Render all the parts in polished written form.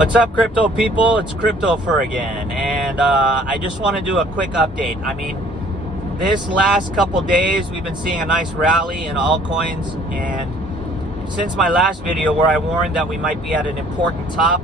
What's up, crypto people? It's CRYPTOPHER again, and I just want to do a quick update. I mean, this last couple days we've been seeing a nice rally in altcoins, and since my last video where I warned that we might be at an important top,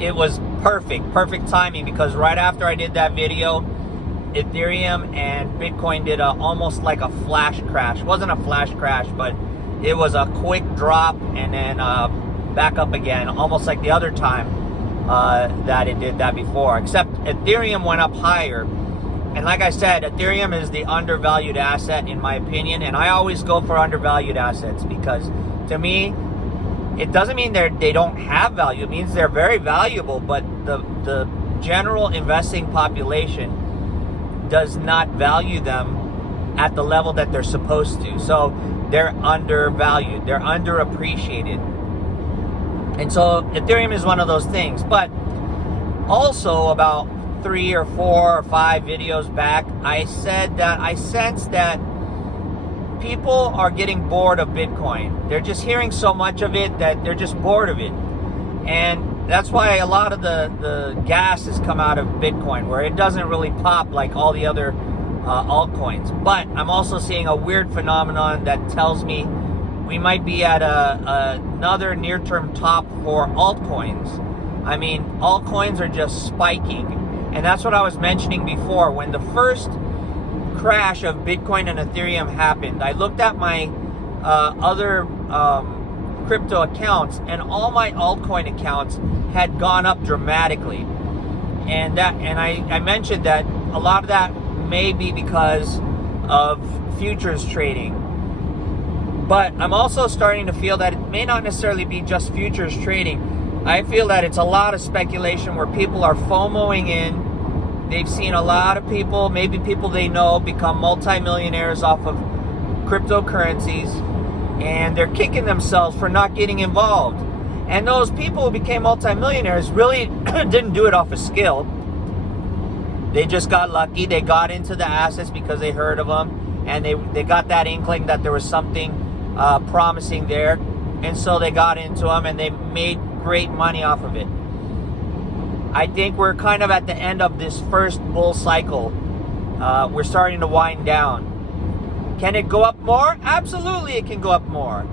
it was perfect timing, because right after I did that video, Ethereum and Bitcoin did almost like a flash crash. It wasn't a flash crash, but it was a quick drop and then back up again, almost like the other time that it did that before, except Ethereum went up higher. And like I said, Ethereum is the undervalued asset in my opinion, and I always go for undervalued assets, because to me it doesn't mean they don't have value. It means they're very valuable, but the general investing population does not value them at the level that they're supposed to. So they're undervalued, they're underappreciated. And so Ethereum is one of those things. But also about 3 or 4 or 5 videos back, I said that I sense that people are getting bored of Bitcoin. They're just hearing so much of it that they're just bored of it. And that's why a lot of the gas has come out of Bitcoin, where it doesn't really pop like all the other altcoins. But I'm also seeing a weird phenomenon that tells me we might be at another near-term top for altcoins. I mean, altcoins are just spiking. And that's what I was mentioning before. When the first crash of Bitcoin and Ethereum happened, I looked at my other crypto accounts, and all my altcoin accounts had gone up dramatically. And I mentioned that a lot of that may be because of futures trading. But I'm also starting to feel that it may not necessarily be just futures trading. I feel that it's a lot of speculation where people are FOMOing in. They've seen a lot of people, maybe people they know, become multimillionaires off of cryptocurrencies, and they're kicking themselves for not getting involved. And those people who became multimillionaires really didn't do it off of skill. They just got lucky. They got into the assets because they heard of them, and they got that inkling that there was something promising there, and so they got into them and they made great money off of it. I think we're kind of at the end of this first bull cycle. We're starting to wind down. Can it go up more? Absolutely, it can go up more.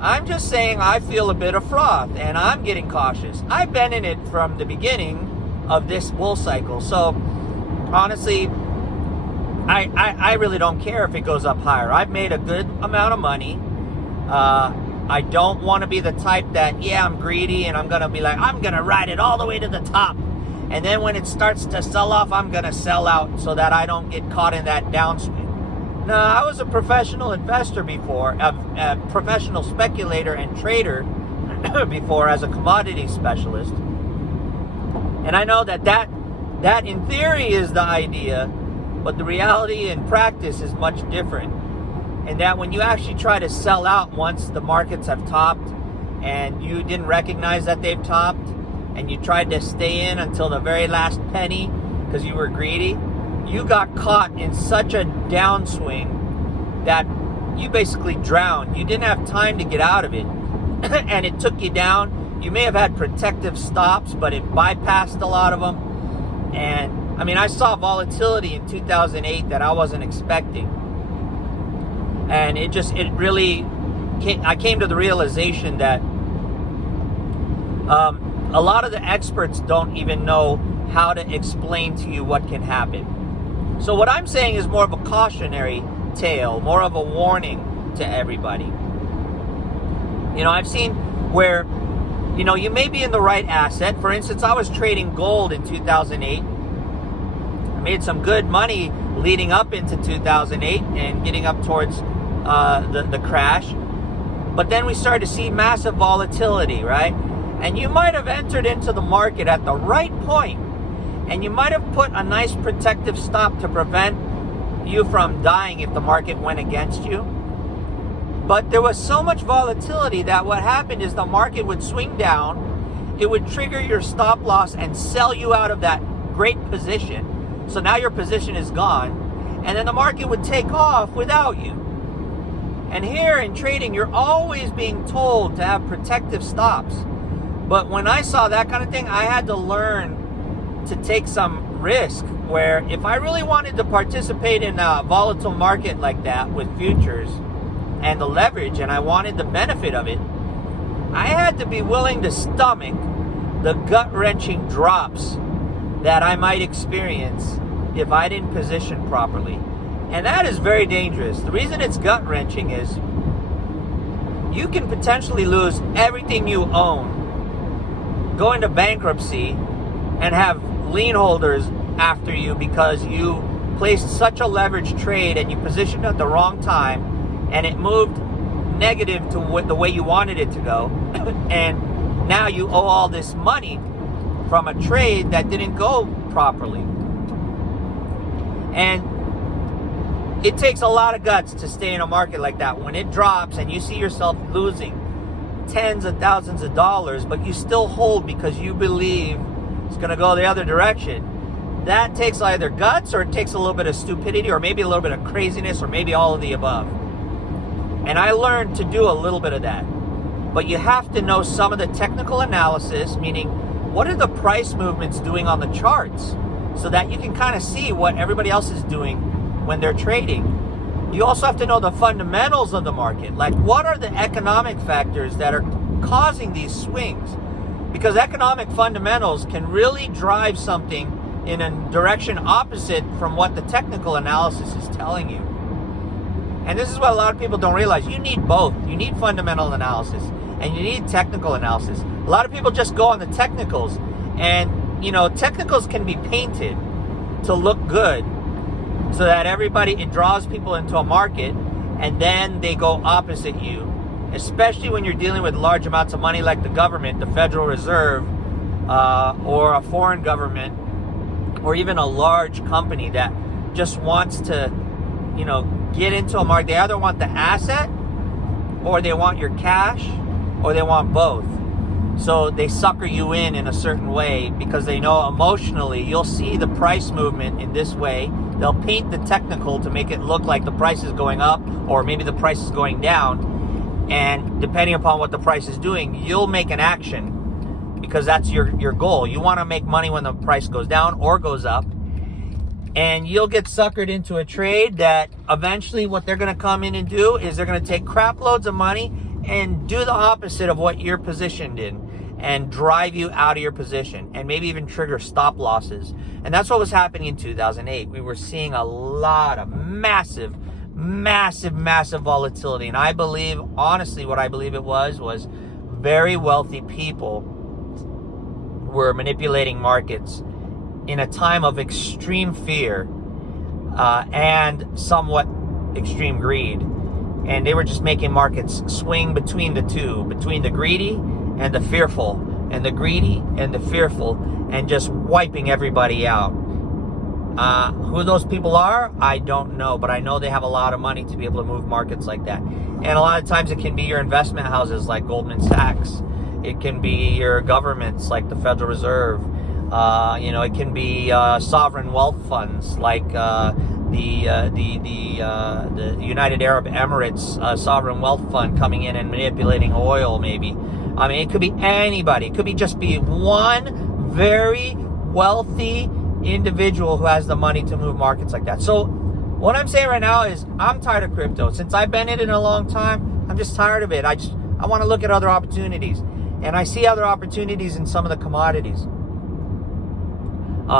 I'm just saying I feel a bit of froth, and I'm getting cautious. I've been in it from the beginning of this bull cycle, so honestly, I really don't care if it goes up higher. I've made a good amount of money. I don't want to be the type that, yeah, I'm greedy and I'm going to be like, I'm going to ride it all the way to the top. And then when it starts to sell off, I'm going to sell out so that I don't get caught in that downswing. No, I was a professional investor before, a professional speculator and trader before as a commodities specialist. And I know that in theory is the idea, but the reality in practice is much different. And that when you actually try to sell out once the markets have topped and you didn't recognize that they've topped, and you tried to stay in until the very last penny because you were greedy, you got caught in such a downswing that you basically drowned. You didn't have time to get out of it. And it took you down. You may have had protective stops, but it bypassed a lot of them. And I mean, I saw volatility in 2008 that I wasn't expecting. And I came to the realization that a lot of the experts don't even know how to explain to you what can happen. So what I'm saying is more of a cautionary tale, more of a warning to everybody. You know, I've seen where, you know, you may be in the right asset. For instance, I was trading gold in 2008. I made some good money leading up into 2008 and getting up towards the crash. But then we started to see massive volatility, right? And you might have entered into the market at the right point, and you might have put a nice protective stop to prevent you from dying if the market went against you. But there was so much volatility that what happened is the market would swing down, it would trigger your stop loss and sell you out of that great position. So now your position is gone, and then the market would take off without you. And here in trading, you're always being told to have protective stops. But when I saw that kind of thing, I had to learn to take some risk, where if I really wanted to participate in a volatile market like that with futures and the leverage, and I wanted the benefit of it, I had to be willing to stomach the gut-wrenching drops that I might experience if I didn't position properly. And that is very dangerous. The reason it's gut-wrenching is you can potentially lose everything you own, go into bankruptcy, and have lien holders after you because you placed such a leveraged trade and you positioned at the wrong time and it moved negative to the way you wanted it to go. And now you owe all this money from a trade that didn't go properly. And it takes a lot of guts to stay in a market like that. When it drops and you see yourself losing tens of thousands of dollars, but you still hold because you believe it's going to go the other direction, that takes either guts, or it takes a little bit of stupidity, or maybe a little bit of craziness, or maybe all of the above. And I learned to do a little bit of that. But you have to know some of the technical analysis, meaning what are the price movements doing on the charts, so that you can kind of see what everybody else is doing when they're trading. You also have to know the fundamentals of the market, like what are the economic factors that are causing these swings, because economic fundamentals can really drive something in a direction opposite from what the technical analysis is telling you. And this is what a lot of people don't realize. You need both. You need fundamental analysis and you need technical analysis. A lot of people just go on the technicals, and technicals can be painted to look good so that it draws people into a market, and then they go opposite you, especially when you're dealing with large amounts of money like the government, the Federal Reserve, or a foreign government, or even a large company that just wants to, get into a market. They either want the asset, or they want your cash, or they want both. So they sucker you in a certain way because they know emotionally you'll see the price movement in this way. They'll paint the technical to make it look like the price is going up, or maybe the price is going down. And depending upon what the price is doing, you'll make an action because that's your goal. You want to make money when the price goes down or goes up. And you'll get suckered into a trade that eventually what they're going to come in and do is they're going to take crap loads of money and do the opposite of what you're positioned in and drive you out of your position and maybe even trigger stop losses. And that's what was happening in 2008. We were seeing a lot of massive volatility. And I believe, honestly, what I believe it was very wealthy people were manipulating markets in a time of extreme fear and somewhat extreme greed. And they were just making markets swing between the two, between the greedy and the fearful, and the greedy and the fearful, and just wiping everybody out. Who those people are, I don't know, but I know they have a lot of money to be able to move markets like that. And a lot of times it can be your investment houses like Goldman Sachs. It can be your governments like the Federal Reserve. It can be sovereign wealth funds like the United Arab Emirates sovereign wealth fund coming in and manipulating oil, maybe. I mean, it could be anybody. It could just be one very wealthy individual who has the money to move markets like that. So what I'm saying right now is I'm tired of crypto. Since I've been in it a long time, I'm just tired of it. I want to look at other opportunities. And I see other opportunities in some of the commodities.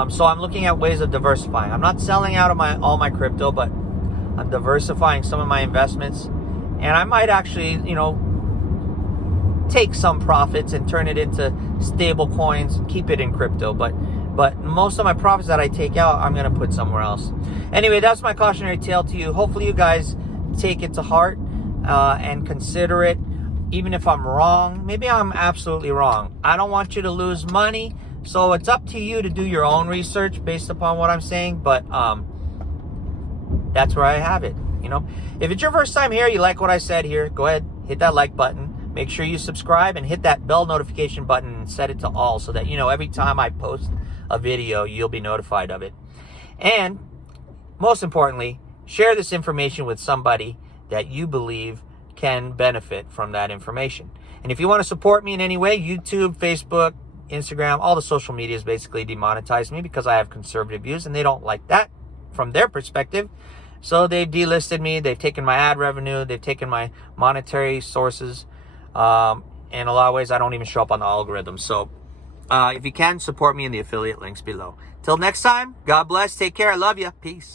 So I'm looking at ways of diversifying. I'm not selling out of all my crypto, but I'm diversifying some of my investments. And I might actually, take some profits and turn it into stable coins, keep it in crypto. But most of my profits that I take out, I'm going to put somewhere else. Anyway, that's my cautionary tale to you. Hopefully you guys take it to heart and consider it. Even if I'm wrong, maybe I'm absolutely wrong. I don't want you to lose money. So it's up to you to do your own research based upon what I'm saying. But that's where I have it. If it's your first time here, you like what I said here, go ahead, hit that like button. Make sure you subscribe and hit that bell notification button and set it to all so that, every time I post a video, you'll be notified of it. And most importantly, share this information with somebody that you believe can benefit from that information. And if you want to support me in any way, YouTube, Facebook, Instagram, all the social medias basically demonetize me because I have conservative views, and they don't like that from their perspective. So they've delisted me. They've taken my ad revenue. They've taken my monetary sources. In a lot of ways, I don't even show up on the algorithm. So if you can, support me in the affiliate links below. Till next time, God bless. Take care. I love you. Peace.